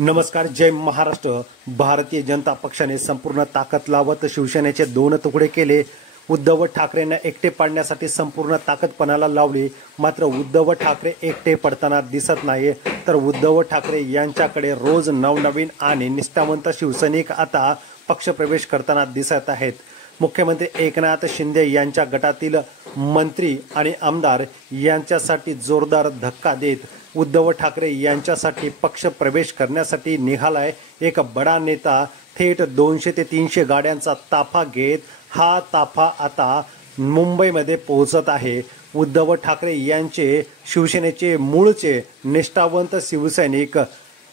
नमस्कार, जय महाराष्ट्र। भारतीय जनता पक्षाने संपूर्ण ताकद लावत शिवसेनेचे दोन तुकडे केले। उद्धव ठाकरेंना एकटे पाडण्यासाठी संपूर्ण ताकद पणाला लावली। मात्र उद्धव ठाकरे एकटे पडताना दिसत नाही, तर उद्धव ठाकरे यांच्याकडे रोज नवनवीन आणि निष्ठावंत शिवसैनिक आता पक्षप्रवेश करताना दिसत आहेत। मुख्यमंत्री एकनाथ शिंदे यांच्या गटातील मंत्री आणि आमदार यांच्यासाठी जोरदार धक्का देत उद्धव ठाकरे यांच्यासाठी पक्ष प्रवेश करण्यासाठी निघालाय एक बडा नेता। थेट 200 ते 300 गाड्यांचा ताफा घेत हा ताफा आता मुंबईमध्ये पोहोचत आहे। उद्धव ठाकरे यांचे शिवसेनेचे मूळचे निष्ठावंत शिवसैनिक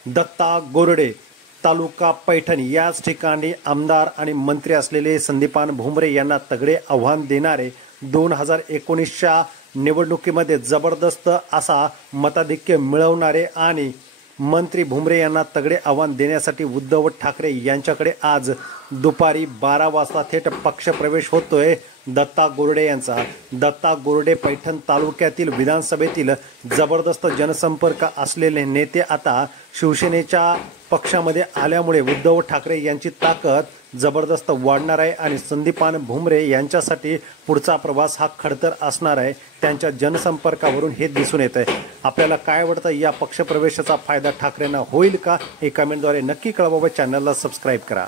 दत्ता गोरडे तालुका पैठण याच ठिकाणी आमदार आणि मंत्री असलेले संदीपान भुमरे यांना तगडे आव्हान देणारे 2019च्या निवडणुकीमध्ये जबरदस्त असा मताधिक्य मिळवणारे आणि मंत्री भुमरे यांना तगडे आव्हान देण्यासाठी उद्धव ठाकरे यांच्याकडे आज दुपारी 12 वाजता थेट पक्षप्रवेश होतोय दत्ता गोरडे यांचा। दत्ता गोरडे पैठण तालुक्यातील विधानसभेतील जबरदस्त जनसंपर्क असलेले नेते आता शिवसेनेच्या पक्षामध्ये आल्यामुळे उद्धव ठाकरे यांची ताकद जबरदस्त वाढणार आहे आणि संदीपान भुमरे यांच्यासाठी पुढचा प्रवास हा खडतर असणार आहे। त्यांच्या जनसंपर्कावरून हे दिसून येत आहे। आपल्याला काय वाटतं, या पक्षप्रवेशाचा फायदा ठाकरेंना होईल का? हे कमेंटद्वारे नक्की कळवा व चॅनलला सबस्क्राईब करा।